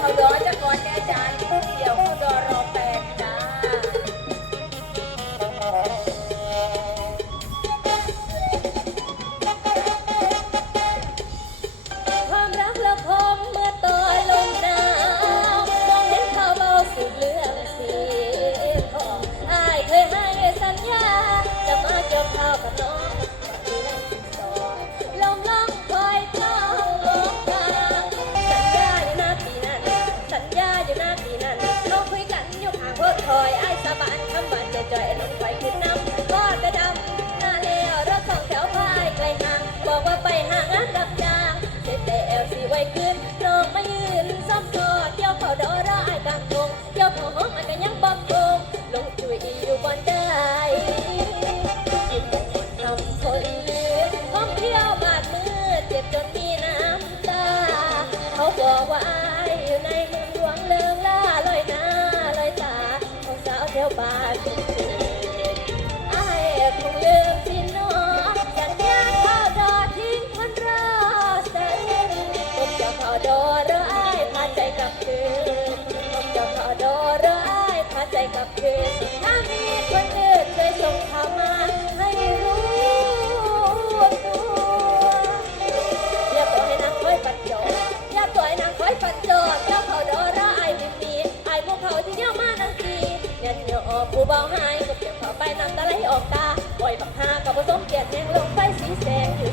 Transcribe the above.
เกี่ยวเขาจะก่อนแน่อาจาเกี่ยวเขาดอรอแปดจ้าความรักละคมเมื่อตอนลมหนาวมองเห็นเขาเบาสุดเรื่องสีทองอายเคยให้สัญญา จะมาเกี่ยวข้าวกับน้อง อยู่หน้าปีนั้นเราคุยกันอยู่ห่างเพดคอย กับคืนผมจะข้าวดอรออายพาใจกับคืนถ้ามีคนอื่นช่วยส่งข่าวมาให้รู้ตัวอย่าปล่อยให้นางคอยปัดจอดอย่าปล่อยนางคอยปัดจอดเจ้าเขาดอระไอายไม่มีไอายพวกเขาที่เดี่ยวมานังทียันเหนียวออกผู้เบาหายก็เก็บเข้าไปน้ำตาไหลออกตาปล่อยบักฮากับผสมเกียรติแห่งลงไฟสีแสงอยู่